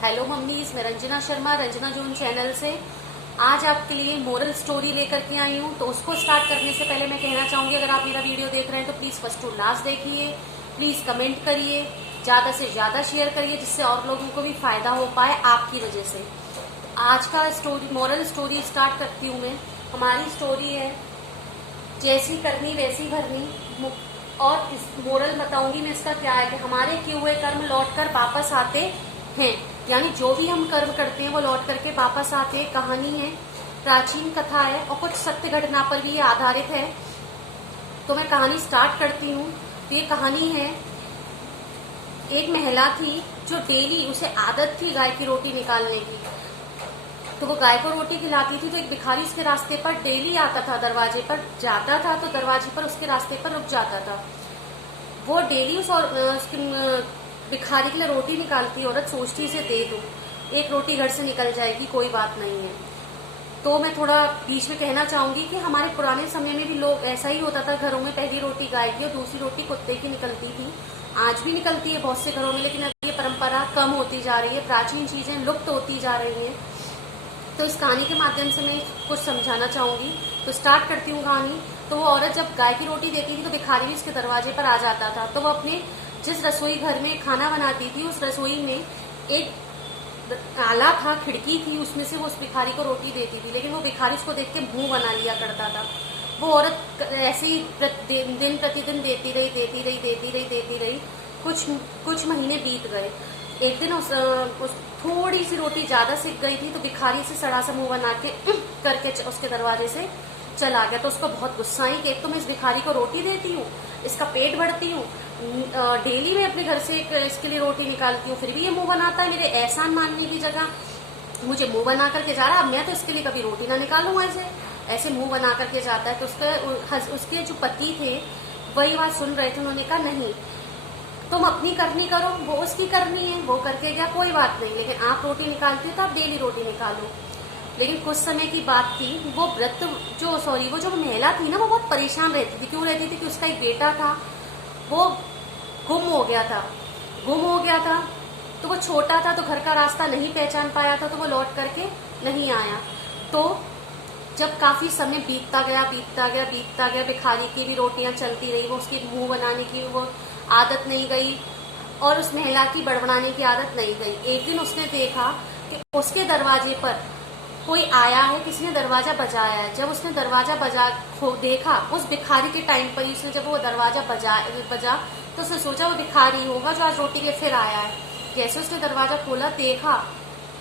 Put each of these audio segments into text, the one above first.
Hello mummies, मैं Ranjana Sharma Ranjana zone channel से आज आपके लिए मोरल स्टोरी लेकर के आई हूँ। तो उसको स्टार्ट करने से पहले मैं कहना चाहूँगी, अगर आप मेरा वीडियो देख रहे हैं तो प्लीज़ फर्स्ट टू लास्ट देखिए, प्लीज़ कमेंट करिए, ज़्यादा से ज़्यादा शेयर करिए, जिससे और लोगों को भी फायदा हो पाए आपकी वजह से। आज का स्टोरी मोरल स्टोरी स्टार्ट करती हूँ मैं। हमारी स्टोरी है जैसी करनी वैसी भरनी। और इस मोरल बताऊंगी मैं इसका क्या है कि हमारे किए हुए कर्म लौट कर वापस आते हैं, यानी जो भी हम कर्म करते हैं वो लौट करके वापस आते हैं। कहानी है, प्राचीन कथा है और कुछ सत्य घटना पर भी ये आधारित है। तो मैं कहानी स्टार्ट करती हूँ। तो ये कहानी है, एक महिला थी जो डेली, उसे आदत थी गाय की रोटी निकालने की। तो वो गाय को रोटी खिलाती थी। तो एक भिखारी उसके रास्ते पर डेली आता था, दरवाजे पर जाता था, तो दरवाजे पर उसके रास्ते पर रुक जाता था। वो डेली उसके भिखारी के लिए रोटी निकालती। औरत सोचती इसे दे दो, एक रोटी घर से निकल जाएगी, कोई बात नहीं है। तो मैं थोड़ा बीच में कहना चाहूंगी कि हमारे पुराने समय में भी लोग ऐसा ही होता था, घरों में पहली रोटी गाय की और दूसरी रोटी कुत्ते की निकलती थी। आज भी निकलती है बहुत से घरों में, लेकिन अब ये परंपरा कम होती जा रही है, प्राचीन चीजें लुप्त होती जा रही हैं। तो इस कहानी के माध्यम से मैं कुछ समझाना चाहूंगी। तो स्टार्ट करती हूँ कहानी। तो वो औरत जब गाय की रोटी देती थी तो भिखारी भी उसके दरवाजे पर आ जाता था। तो वो अपने जिस रसोई घर में खाना बनाती थी, उस रसोई में एक आला था, खिड़की थी, उसमें से वो उस भिखारी को रोटी देती थी। लेकिन वो भिखारी उसको देख के मुंह बना लिया करता था। वो औरत ऐसे ही दिन प्रतिदिन देती रही। कुछ महीने बीत गए। एक दिन उस थोड़ी सी रोटी ज्यादा सिक गई थी, तो भिखारी से सड़ा सा मुंह बना के करके उसके दरवाजे से चला गया। तो उसको बहुत गुस्सा आई कि एक तो मैं इस भिखारी को रोटी देती हूँ, इसका पेट भरती हूँ, डेली मैं अपने घर से इसके लिए रोटी निकालती हूँ, फिर भी ये मुंह बनाता है। मेरे एहसान मानने की जगह मुझे मुंह बना करके जा रहा है। अब मैं तो इसके लिए कभी रोटी ना निकालूं, ऐसे मुंह बना करके जाता है। तो उसके जो पति थे वही बात सुन रहे थे। उन्होंने कहा, नहीं, तुम अपनी करनी करो, वो उसकी करनी है, वो करके गया, कोई बात नहीं, लेकिन आप रोटी निकालती हो तो आप डेली रोटी निकालो। लेकिन कुछ समय की बात थी, वो वो जो महिला थी ना, वो बहुत परेशान रहती थी। क्यों रहती थी? कि उसका एक बेटा था, वो गुम हो गया था। तो वो छोटा था, तो घर का रास्ता नहीं पहचान पाया था, तो वो लौट करके नहीं आया। तो जब काफी समय बीतता गया, भिखारी की भी रोटियां चलती रही, वो उसकी मुंह बनाने की वो आदत नहीं गई और उस महिला की बड़बड़ाने की आदत नहीं गई। एक दिन उसने देखा कि उसके दरवाजे पर कोई आया है, किसी ने दरवाजा बजाया है। जब उसने दरवाजा देखा, उस भिखारी के टाइम पर ही उसने जब वो दरवाजा बजा तो उसने सोचा वो भिखारी होगा जो आज रोटी के फिर आया है। जैसे उसने दरवाजा खोला, देखा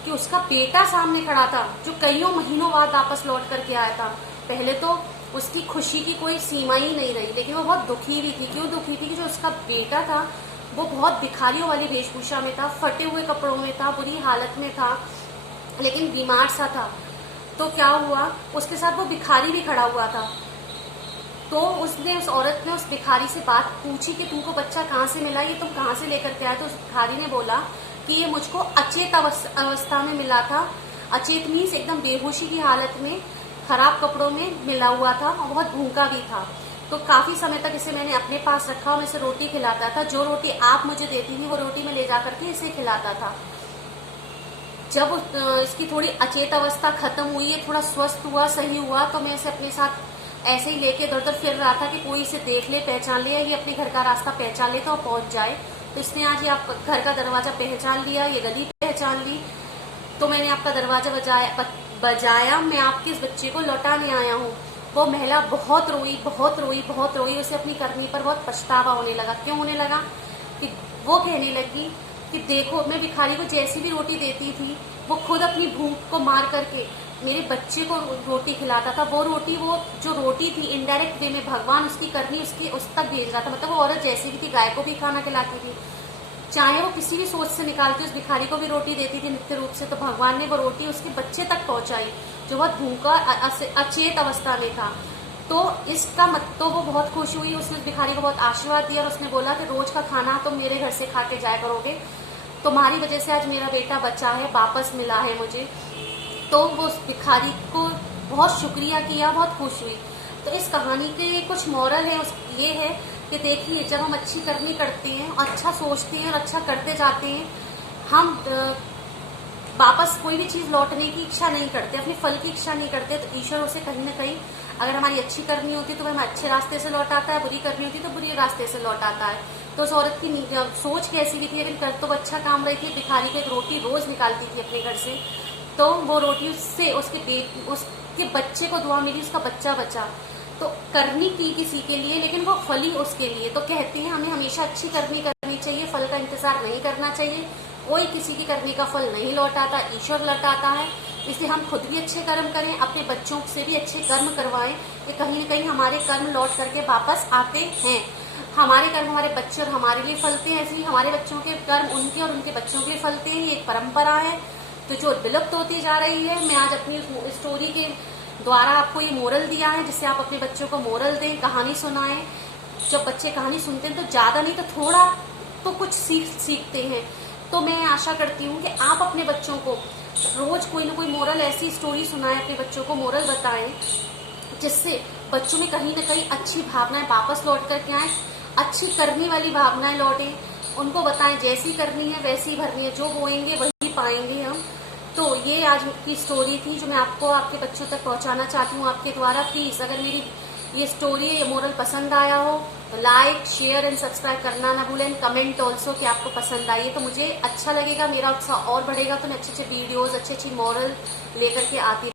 कि उसका बेटा सामने खड़ा था, जो कईयों महीनों बाद वापस लौट करके आया था। पहले तो उसकी खुशी की कोई सीमा ही नहीं रही, लेकिन वो बहुत दुखी भी थी। क्यों दुखी थी? कि जो उसका बेटा था वो बहुत भिखारियों वाली वेशभूषा में था, फटे हुए कपड़ों में था, बुरी हालत में था, लेकिन बीमार सा था। तो क्या हुआ, उसके साथ वो भिखारी भी खड़ा हुआ था। तो उस औरत ने उस भिखारी से बात पूछी कि तुमको बच्चा कहाँ से मिला, ये तुम कहाँ से लेकर के आए? तो उस भिखारी ने बोला कि ये मुझको अचेत अवस्था में मिला था। अचेत मीन्स एकदम बेहोशी की हालत में, खराब कपड़ों में मिला हुआ था और बहुत भूखा भी था। तो काफी समय तक इसे मैंने अपने पास रखा और मैं इसे रोटी खिलाता था। जो रोटी आप मुझे देती थी वो रोटी मैं ले जा करके इसे खिलाता था। जब इसकी थोड़ी अचेत अवस्था खत्म हुई है, थोड़ा स्वस्थ हुआ, सही हुआ, तो मैं इसे अपने साथ ऐसे ही लेके इधर उधर फिर रहा था कि कोई इसे देख ले, पहचान ले, या ये अपने घर का रास्ता पहचान ले तो पहुंच जाए। तो इसने आज ये आप घर का दरवाजा पहचान लिया, ये गली पहचान ली। तो मैंने आपका दरवाजा बजाया, मैं आपके इस बच्चे को लौटाने आया हूँ। वो महिला बहुत रोई। उसे अपनी करनी पर बहुत पछतावा होने लगा। क्यों होने लगा? कि वो कहने लगी कि देखो, मैं भिखारी को जैसी भी रोटी देती थी, वो खुद अपनी भूख को मार करके मेरे बच्चे को रोटी खिलाता था। वो जो रोटी थी, इनडायरेक्ट वे में भगवान उसकी करनी उस तक भेज रहा था। मतलब वो औरत जैसी भी थी, गाय को भी खाना खिलाती थी, चाहे वो किसी भी सोच से निकालती, उस भिखारी को भी रोटी देती थी नित्य रूप से। तो भगवान ने वो रोटी उसके बच्चे तक पहुंचाई, जो बहुत भूखा अचेत अवस्था में था। तो वो बहुत खुश हुई। उसने उस भिखारी को बहुत आशीर्वाद दिया और उसने बोला कि रोज का खाना तुम मेरे घर से खा के जाया करोगे, तुम्हारी वजह से आज मेरा बेटा बचा है, वापस मिला है मुझे। तो वो उस भिखारी को बहुत शुक्रिया किया, बहुत खुश हुई। तो इस कहानी के कुछ मॉरल है, ये है कि देखिए, जब हम अच्छी करनी करते हैं और अच्छा सोचते हैं और अच्छा करते जाते हैं, हम वापस कोई भी चीज लौटने की इच्छा नहीं करते, अपने फल की इच्छा नहीं करते, तो ईश्वर उसे कहीं ना कहीं अगर हमारी अच्छी करनी होती तो वह हमें अच्छे रास्ते से लौटाता है, बुरी करनी होती तो बुरी रास्ते से लौटाता है। तो उस औरत की सोच कैसी भी थी, लेकिन कर तो अच्छा काम रही थी, भिखारी को एक रोटी रोज निकालती थी अपने घर से, तो वो रोटी उससे उसके बच्चे को दुआ मिली, उसका बच्चा बचा। तो करनी की किसी के लिए, लेकिन वो फली उसके लिए। तो कहते हैं हमें हमेशा अच्छी करनी चाहिए, फल का इंतजार नहीं करना चाहिए। कोई किसी की करने का फल नहीं लौटाता, ईश्वर लौटाता है। इसलिए हम खुद भी अच्छे कर्म करें, अपने बच्चों से भी अच्छे कर्म करवाएं, कि कहीं न कहीं हमारे कर्म लौट करके वापस आते हैं। हमारे कर्म हमारे बच्चे और हमारे लिए फलते हैं, ऐसे ही हमारे बच्चों के कर्म उनके और उनके बच्चों के लिए फलते हैं। ये एक परंपरा है तो जो विलुप्त होती जा रही है। मैं आज अपनी स्टोरी के द्वारा आपको ये मोरल दिया है, जिससे आप अपने बच्चों को मोरल दें, कहानी सुनाएं। जब बच्चे कहानी सुनते हैं तो ज्यादा नहीं तो थोड़ा तो कुछ सीखते हैं। तो मैं आशा करती हूँ कि आप अपने बच्चों को रोज कोई ना कोई मोरल, ऐसी स्टोरी सुनाएं, अपने बच्चों को मोरल बताएं, जिससे बच्चों में कहीं ना कहीं अच्छी भावनाएं वापस लौट करके आए, अच्छी करने वाली भावनाएं लौटें। उनको बताएं जैसी करनी है वैसी भरनी है, जो बोएंगे वही पाएंगे हम। तो ये आज की स्टोरी थी जो मैं आपको आपके बच्चों तक पहुंचाना चाहती हूँ आपके द्वारा। प्लीज अगर मेरी ये स्टोरी ये मोरल पसंद आया हो तो लाइक, शेयर एंड सब्सक्राइब करना ना भूलें। कमेंट ऑल्सो कि आपको पसंद आई है, तो मुझे अच्छा लगेगा, मेरा उत्साह और बढ़ेगा। तो मैं अच्छे वीडियोज, अच्छी मोरल लेकर के आती